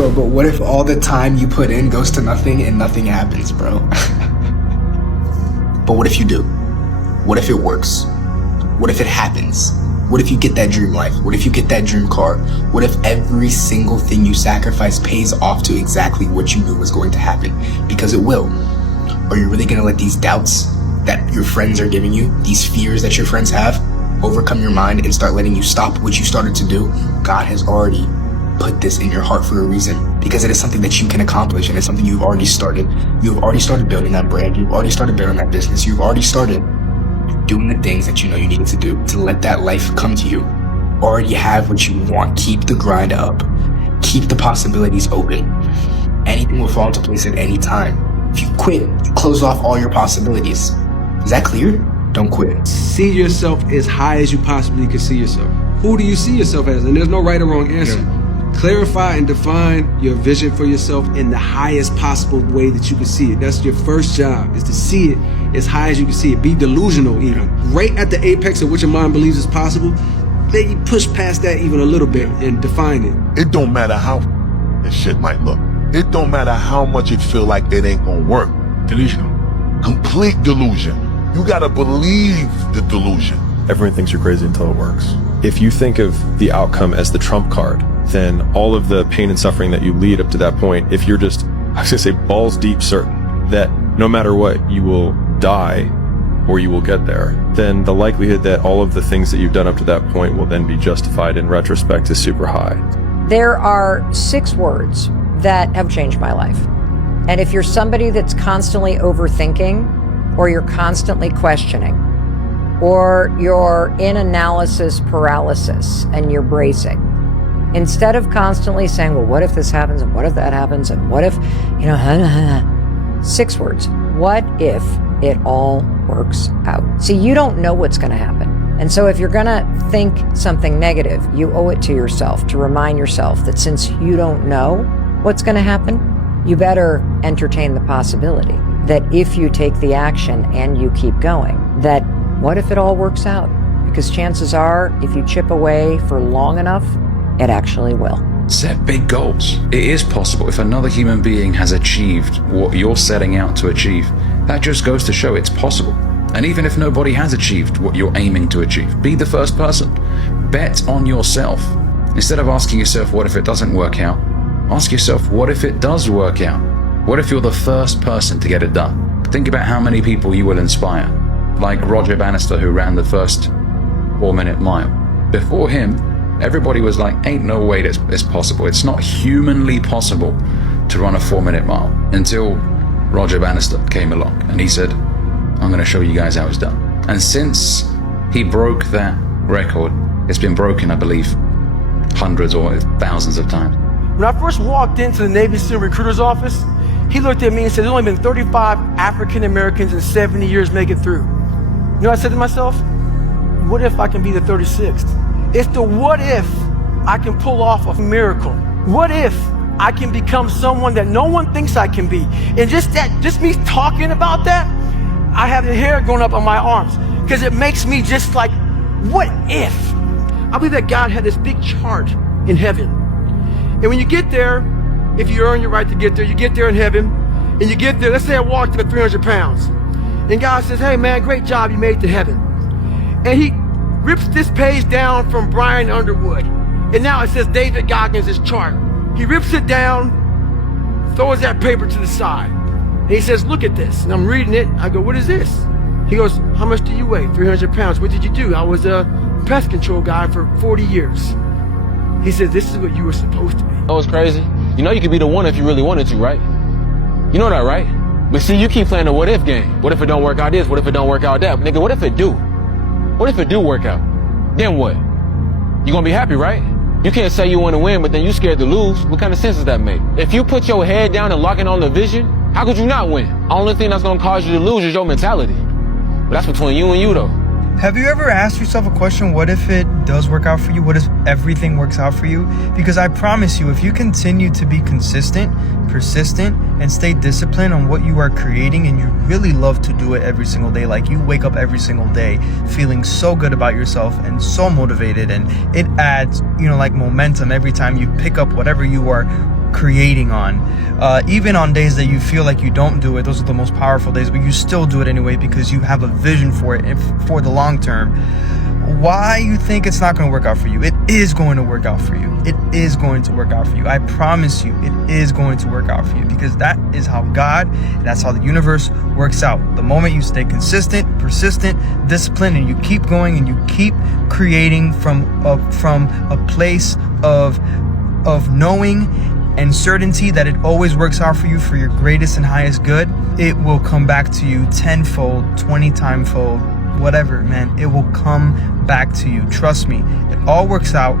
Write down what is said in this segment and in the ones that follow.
Bro, but what if all the time you put in goes to nothing and nothing happens, bro? But what if you do? What if it works? What if it happens? What if you get that dream life? What if you get that dream car? What if every single thing you sacrifice pays off to exactly what you knew was going to happen? Because it will. Are you really gonna let these doubts that your friends are giving you, these fears that your friends have, overcome your mind and start letting you stop what you started to do? God has already put this in your heart for a reason, because it is something that you can accomplish, and it's something you've already started. You've already started building that brand. You've already started building that business. You've already started doing the things that you know you needed to do to let that life come to you. Already have what you want. Keep the grind up. Keep the possibilities open. Anything will fall into place at any time. If you quit, you close off all your possibilities. Is that clear? Don't quit. See yourself as high as you possibly can see yourself. Who do you see yourself as? And there's no right or wrong answer. Yeah. Clarify and define your vision for yourself in the highest possible way that you can see it. That's your first job, is to see it as high as you can see it. Be delusional even. Right at the apex of what your mind believes is possible, then you push past that even a little bit and define it. It don't matter how this shit might look. It don't matter how much it feel like it ain't gonna work. Delusional. Complete delusion. You gotta believe the delusion. Everyone thinks you're crazy until it works. If you think of the outcome as the trump card, then all of the pain and suffering that you lead up to that point, if you're just, I was gonna say, balls deep certain that no matter what, you will die or you will get there, then the likelihood that all of the things that you've done up to that point will then be justified in retrospect is super high. There are 6 words that have changed my life. And if you're somebody that's constantly overthinking, or you're constantly questioning, or you're in analysis paralysis and you're bracing, instead of constantly saying, well, what if this happens, and what if that happens, and what if, 6 words. What if it all works out? See, you don't know what's going to happen. And so if you're going to think something negative, you owe it to yourself to remind yourself that since you don't know what's going to happen, you better entertain the possibility that if you take the action and you keep going, that what if it all works out? Because chances are, if you chip away for long enough, it actually will. Set big goals. It is possible. If another human being has achieved what you're setting out to achieve, that just goes to show it's possible. And even if nobody has achieved what you're aiming to achieve, be the first person. Bet on yourself. Instead of asking yourself, what if it doesn't work out? Ask yourself, what if it does work out? What if you're the first person to get it done? Think about how many people you will inspire. Like Roger Bannister, who ran the first 4-minute mile. Before him, everybody was like, ain't no way this is possible. It's not humanly possible to run a 4-minute mile, until Roger Bannister came along and he said, I'm going to show you guys how it's done. And since he broke that record, it's been broken, I believe, hundreds or thousands of times. When I first walked into the Navy SEAL recruiter's office, he looked at me and said, there's only been 35 African Americans in 70 years make it through. You know what I said to myself? What if I can be the 36th? It's the what if I can pull off a miracle. What if I can become someone that no one thinks I can be? And just me talking about that, I have the hair going up on my arms, because it makes me just like, what if? I believe that God had this big chart in heaven. And when you get there, if you earn your right to get there, you get there in heaven, and you get there, let's say I walked in at 300 pounds. And God says, hey man, great job, you made it to heaven. And he rips this page down from Brian Underwood. And now it says David Goggins' chart. He rips it down, throws that paper to the side. And he says, look at this. And I'm reading it. I go, what is this? He goes, how much do you weigh? 300 pounds. What did you do? I was a pest control guy for 40 years. He said, this is what you were supposed to be. Oh, it's crazy. You know you could be the one if you really wanted to, right? You know that, right? But see, you keep playing the what if game. What if it don't work out this? What if it don't work out that? Nigga, what if it do? What if it do work out? Then what? You gonna be happy, right? You can't say you want to win, but then you scared to lose. What kind of sense does that make? If you put your head down and lock in on the vision, how could you not win? Only thing that's gonna cause you to lose is your mentality. But that's between you and you, though. Have you ever asked yourself a question, what if it does work out for you? What if everything works out for you? Because I promise you, if you continue to be consistent, persistent, and stay disciplined on what you are creating, and you really love to do it every single day, like you wake up every single day feeling so good about yourself and so motivated, and it adds, like momentum every time you pick up whatever you are creating on. Even on days that you feel like you don't do it, those are the most powerful days, but you still do it anyway because you have a vision for it and for the long term. Why you think it's not going to work out for you? It is going to work out for you. It is going to work out for you. I promise you, it is going to work out for you, because that is how God, that's how the universe works out. The moment you stay consistent, persistent, disciplined, and you keep going and you keep creating from a place of knowing and certainty that it always works out for you for your greatest and highest good, it will come back to you tenfold, 20-timefold, whatever, man. It will come back to you. Trust me. It all works out.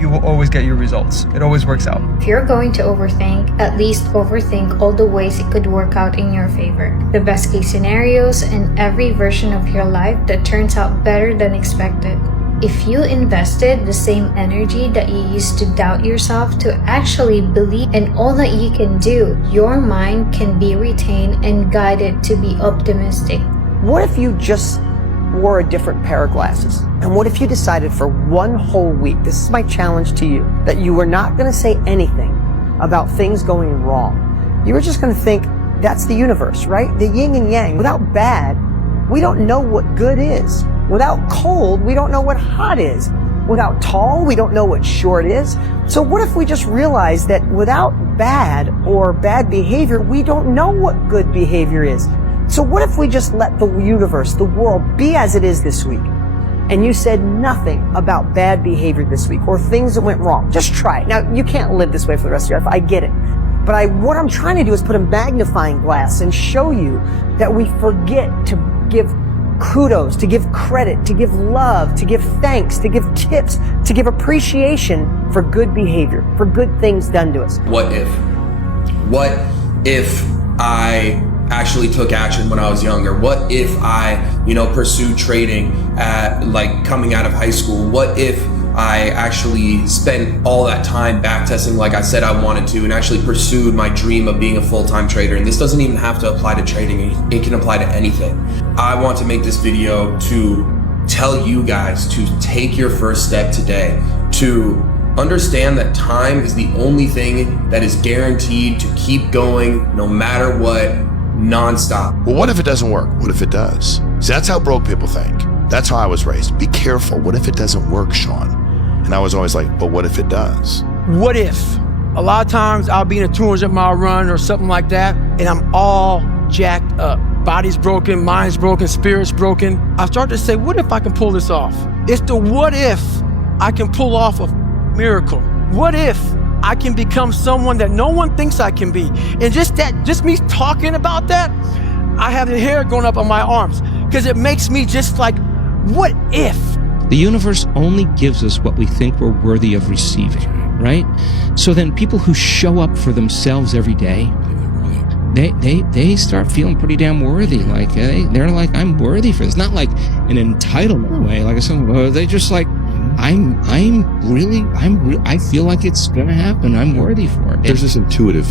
You will always get your results. It always works out. If you're going to overthink, at least overthink all the ways it could work out in your favor. The best case scenarios and every version of your life that turns out better than expected. If you invested the same energy that you used to doubt yourself to actually believe in all that you can do, your mind can be retained and guided to be optimistic. What if you just wore a different pair of glasses? And what if you decided for one whole week, this is my challenge to you, that you were not going to say anything about things going wrong? You were just going to think, that's the universe, right? The yin and yang. Without bad, we don't know what good is. Without cold, we don't know what hot is. Without tall, we don't know what short is. So what if we just realize that without bad or bad behavior, we don't know what good behavior is? So what if we just let the universe, the world, be as it is this week? And you said nothing about bad behavior this week or things that went wrong. Just try it. Now, you can't live this way for the rest of your life. I get it. But what I'm trying to do is put a magnifying glass and show you that we forget to give kudos, to give credit, to give love, to give thanks, to give tips, to give appreciation for good behavior, for good things done to us. What if I actually took action when I was younger? What if I, pursued trading coming out of high school? What if I actually spent all that time backtesting like I said I wanted to and actually pursued my dream of being a full-time trader? And this doesn't even have to apply to trading. It can apply to anything. I want to make this video to tell you guys to take your first step today, to understand that time is the only thing that is guaranteed to keep going no matter what, nonstop. Well, what if it doesn't work? What if it does? See, that's how broke people think. That's how I was raised. Be careful. What if it doesn't work, Sean? And I was always like, but what if it does? What if? A lot of times I'll be in a 200-mile run or something like that, and I'm all jacked up. Body's broken, mind's broken, spirit's broken. I start to say, what if I can pull this off? It's the what if I can pull off a miracle. What if I can become someone that no one thinks I can be? And just me talking about that, I have the hair going up on my arms because it makes me just like, what if? The universe only gives us what we think we're worthy of receiving, right? So then people who show up for themselves every day, they start feeling pretty damn worthy. Like they're like, I'm worthy for this. Not like an entitlement way, like they just like, I feel like it's gonna happen. I'm worthy for it. There's this intuitive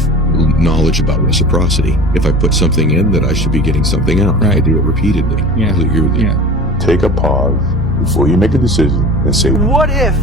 knowledge about reciprocity. If I put something in, that I should be getting something out. Right. I do it repeatedly. Yeah. I completely agree with you. Yeah. Take a pause before you make a decision and say, what if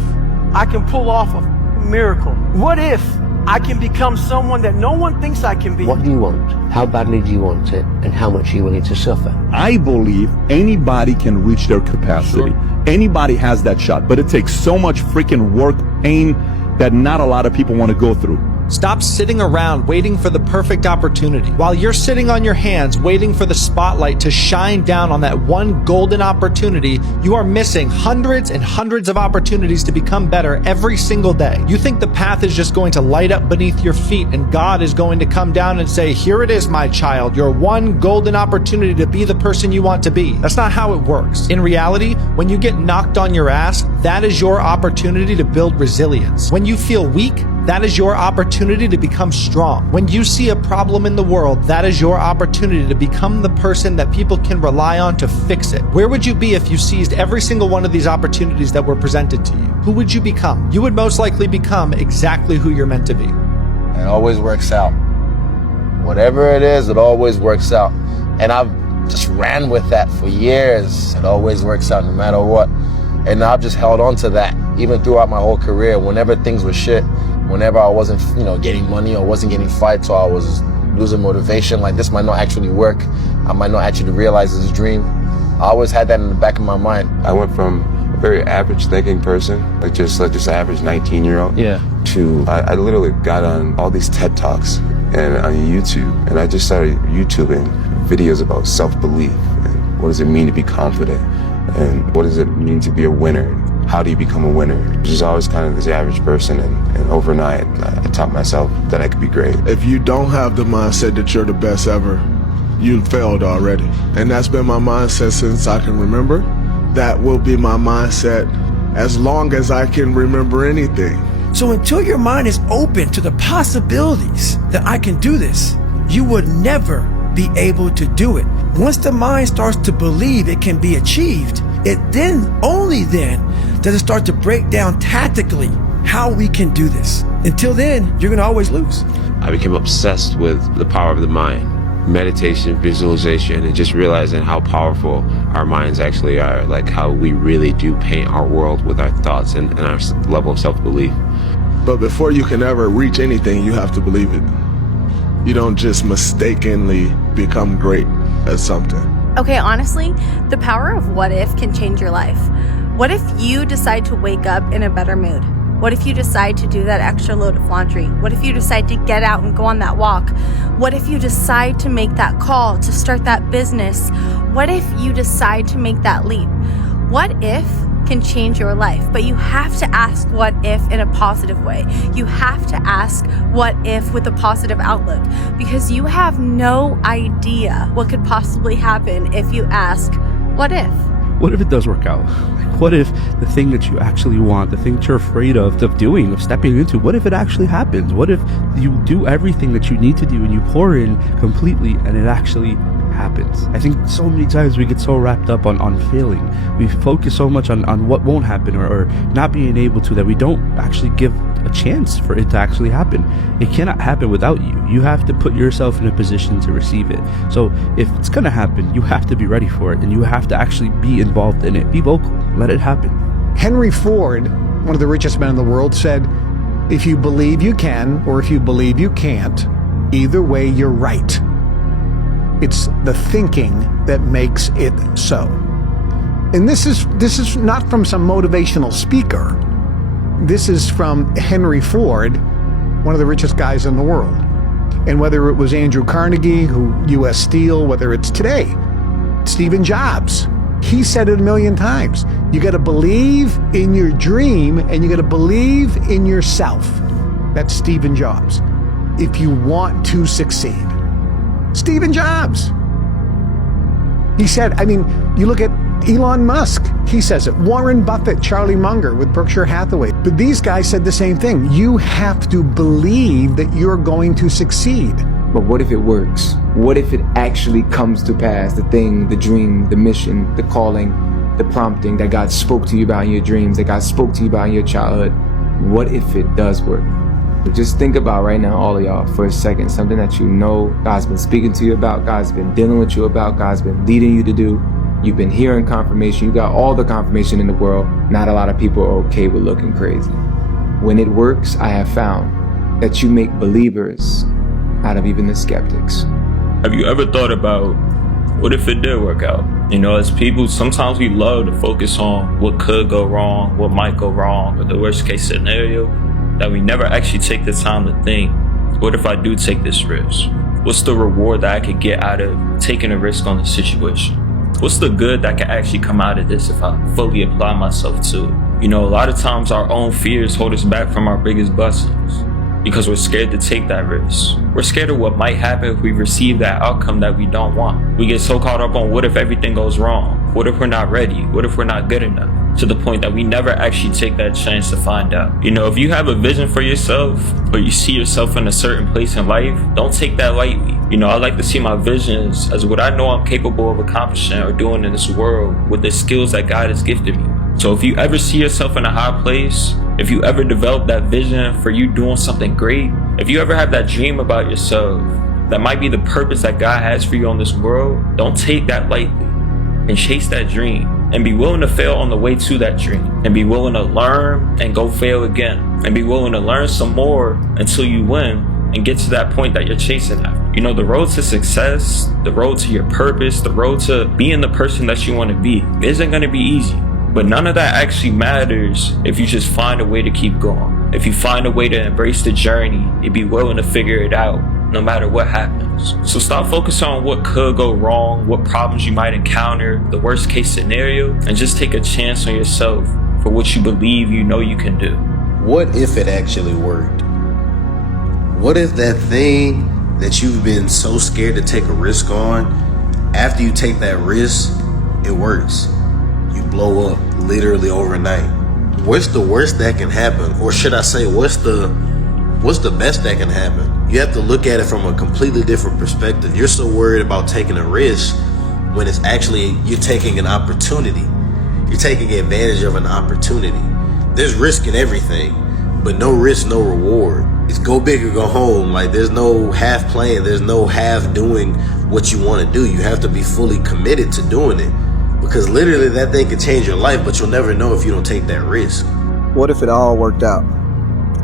I can pull off a miracle? What if I can become someone that no one thinks I can be? What do you want? How badly do you want it? And how much are you willing to suffer? I believe anybody can reach their capacity. Sure. Anybody has that shot, but it takes so much freaking work, pain, that not a lot of people want to go through. Stop sitting around waiting for the perfect opportunity. While you're sitting on your hands waiting for the spotlight to shine down on that one golden opportunity, you are missing hundreds and hundreds of opportunities to become better every single day. You think the path is just going to light up beneath your feet and God is going to come down and say, here it is, my child, your one golden opportunity to be the person you want to be. That's not how it works. In reality, when you get knocked on your ass, that is your opportunity to build resilience. When you feel weak, that is your opportunity to become strong. When you see a problem in the world, that is your opportunity to become the person that people can rely on to fix it. Where would you be if you seized every single one of these opportunities that were presented to you? Who would you become? You would most likely become exactly who you're meant to be. It always works out. Whatever it is, it always works out. And I've just ran with that for years. It always works out no matter what. And I've just held on to that even throughout my whole career. Whenever things were shit, whenever I wasn't, getting money or wasn't getting fights or I was losing motivation, like this might not actually work. I might not actually realize this dream. I always had that in the back of my mind. I went from a very average thinking person, like just average 19-year-old, to I literally got on all these TED Talks and on YouTube, and I just started YouTubing videos about self-belief and what does it mean to be confident and what does it mean to be a winner. How do you become a winner? Just always kind of this average person, and overnight I taught myself that I could be great. If you don't have the mindset that you're the best ever, you failed already. And that's been my mindset since I can remember. That will be my mindset as long as I can remember anything. So until your mind is open to the possibilities that I can do this, you would never be able to do it. Once the mind starts to believe it can be achieved, it then, only then, does it start to break down tactically how we can do this. Until then, you're gonna always lose. I became obsessed with the power of the mind. Meditation, visualization, and just realizing how powerful our minds actually are, like how we really do paint our world with our thoughts and our level of self-belief. But before you can ever reach anything, you have to believe it. You don't just mistakenly become great at something. Okay, honestly, the power of what if can change your life. What if you decide to wake up in a better mood? What if you decide to do that extra load of laundry? What if you decide to get out and go on that walk? What if you decide to make that call, to start that business? What if you decide to make that leap? What if can change your life, but you have to ask what if in a positive way. You have to ask what if with a positive outlook, because you have no idea what could possibly happen if you ask, what if? What if it does work out? What if the thing that you actually want, the thing that you're afraid of doing, of stepping into, what if it actually happens? What if you do everything that you need to do and you pour in completely and it actually happens? I think so many times we get so wrapped up on failing. We focus so much on what won't happen or not being able to, that we don't actually give a chance for it to actually happen. It cannot happen without you. You have to put yourself in a position to receive it. So if it's gonna happen, you have to be ready for it, and you have to actually be involved in it. Be vocal. Let it happen. Henry Ford, one of the richest men in the world, said, if you believe you can or if you believe you can't, either way you're right. It's the thinking that makes it so. And this is not from some motivational speaker. This is from Henry Ford, one of the richest guys in the world. And whether it was Andrew Carnegie, U.S. Steel, whether it's today, Stephen Jobs, he said it a million times. You got to believe in your dream and you got to believe in yourself. That's Stephen Jobs. If you want to succeed. Stephen Jobs. He said, you look at Elon Musk, he says it. Warren Buffett, Charlie Munger with Berkshire Hathaway. But these guys said the same thing. You have to believe that you're going to succeed. But what if it works? What if it actually comes to pass? The thing, the dream, the mission, the calling, the prompting that God spoke to you about in your dreams, that God spoke to you about in your childhood. What if it does work? Just think about right now, all of y'all, for a second, something that you know God's been speaking to you about, God's been dealing with you about, God's been leading you to do. You've been hearing confirmation. You got all the confirmation in the world. Not a lot of people are okay with looking crazy. When it works, I have found that you make believers out of even the skeptics. Have you ever thought about what if it did work out? As people, sometimes we love to focus on what could go wrong, what might go wrong, or the worst case scenario, that we never actually take the time to think, what if I do take this risk? What's the reward that I could get out of taking a risk on the situation? What's the good that can actually come out of this if I fully apply myself to it? A lot of times our own fears hold us back from our biggest blessings because we're scared to take that risk. We're scared of what might happen if we receive that outcome that we don't want. We get so caught up on what if everything goes wrong? What if we're not ready? What if we're not good enough? To the point that we never actually take that chance to find out. If you have a vision for yourself or you see yourself in a certain place in life, don't take that lightly. I like to see my visions as what I know I'm capable of accomplishing or doing in this world with the skills that God has gifted me. So if you ever see yourself in a high place, if you ever develop that vision for you doing something great, if you ever have that dream about yourself, that might be the purpose that God has for you on this world, don't take that lightly and chase that dream. and be willing to fail on the way to that dream, and be willing to learn and go fail again, and be willing to learn some more until you win and get to that point that you're chasing after. You know, the road to success, the road to your purpose, the road to being the person that you want to be isn't going to be easy. But none of that actually matters if you just find a way to keep going. If you find a way to embrace the journey and be willing to figure it out, no matter what happens. So stop focusing on what could go wrong, what problems you might encounter, the worst case scenario, and just take a chance on yourself for what you believe you know you can do. What if it actually worked? What if that thing that you've been so scared to take a risk on, after you take that risk, it works? You blow up literally overnight. What's the worst that can happen? Or should I say, what's the best that can happen? You have to look at it from a completely different perspective. You're so worried about taking a risk when it's actually, you're taking an opportunity. You're taking advantage of an opportunity. There's risk in everything, but no risk, no reward. It's go big or go home. Like, there's no half playing. There's no half doing what you want to do. You have to be fully committed to doing it, because literally that thing could change your life, but you'll never know if you don't take that risk. What if it all worked out?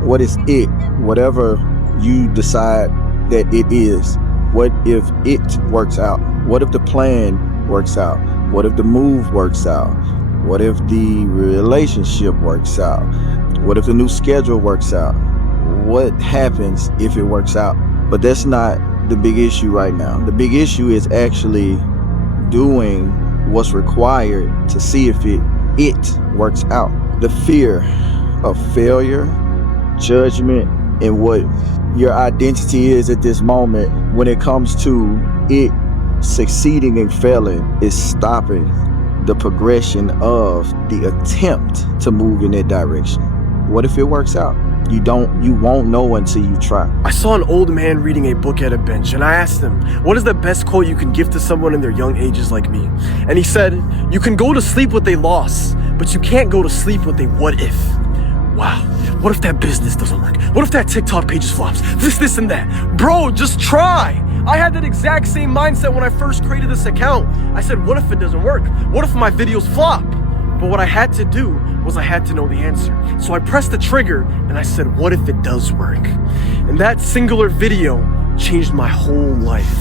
What is it? Whatever you decide that it is. What if it works out? What if the plan works out? What if the move works out? What if the relationship works out? What if the new schedule works out? What happens if it works out? But that's not the big issue right now. The big issue is actually doing what's required to see if it works out. The fear of failure, judgment, and what your identity is at this moment when it comes to it succeeding and failing is stopping the progression of the attempt to move in that direction. What if it works out? You won't know until you try. I saw an old man reading a book at a bench, and I asked him, what is the best quote you can give to someone in their young ages like me? And he said, you can go to sleep with a loss, but you can't go to sleep with a what if. Wow, what if that business doesn't work? What if that TikTok page flops? This, and that. Bro, just try. I had that exact same mindset when I first created this account. I said, what if it doesn't work? What if my videos flop? But what I had to do was I had to know the answer. So I pressed the trigger and I said, what if it does work? And that singular video changed my whole life.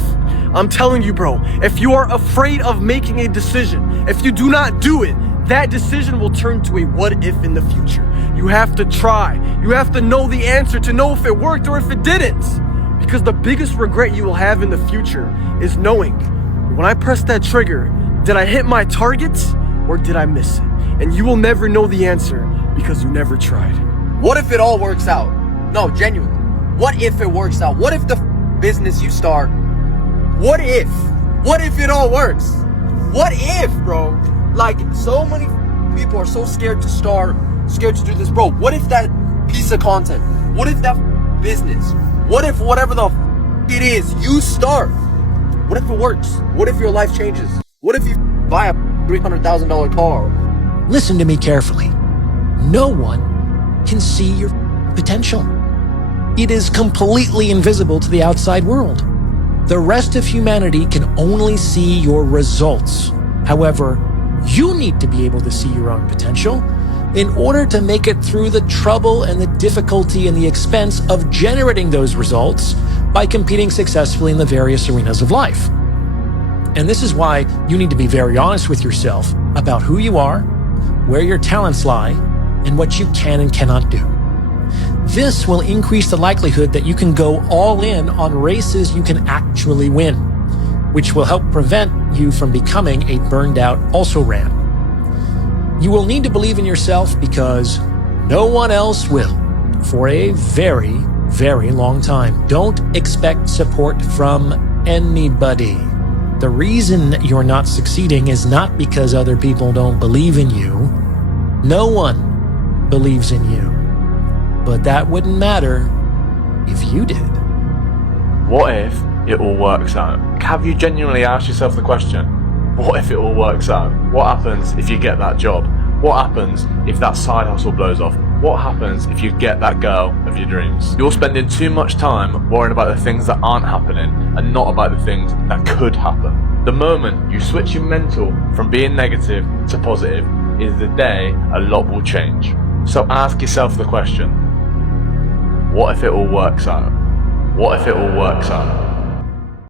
I'm telling you, bro, if you are afraid of making a decision, if you do not do it, that decision will turn to a what if in the future. You have to try. You have to know the answer to know if it worked or if it didn't. Because the biggest regret you will have in the future is knowing, when I pressed that trigger, did I hit my target or did I miss it? And you will never know the answer because you never tried. What if it all works out? No, genuinely. What if it works out? What if the business you start, what if it all works? What if, bro? Like, so many people are so scared to start, scared to do this. Bro, what if that piece of content, what if that business, what if whatever the it is, you start, what if it works? What if your life changes? What if you buy a $300,000 car? Listen to me carefully. No one can see your potential. It is completely invisible to the outside world. The rest of humanity can only see your results. However, you need to be able to see your own potential in order to make it through the trouble and the difficulty and the expense of generating those results by competing successfully in the various arenas of life. And this is why you need to be very honest with yourself about who you are, where your talents lie, and what you can and cannot do. This will increase the likelihood that you can go all in on races you can actually win, which will help prevent you from becoming a burned out also-ran. You will need to believe in yourself because no one else will for a very, very long time. Don't expect support from anybody. The reason you're not succeeding is not because other people don't believe in you. No one believes in you. But that wouldn't matter if you did. What if it all works out? Have you genuinely asked yourself the question, what if it all works out? What happens if you get that job? What happens if that side hustle blows off? What happens if you get that girl of your dreams? You're spending too much time worrying about the things that aren't happening and not about the things that could happen. The moment you switch your mental from being negative to positive is the day a lot will change. So ask yourself the question, what if it all works out? What if it all works out?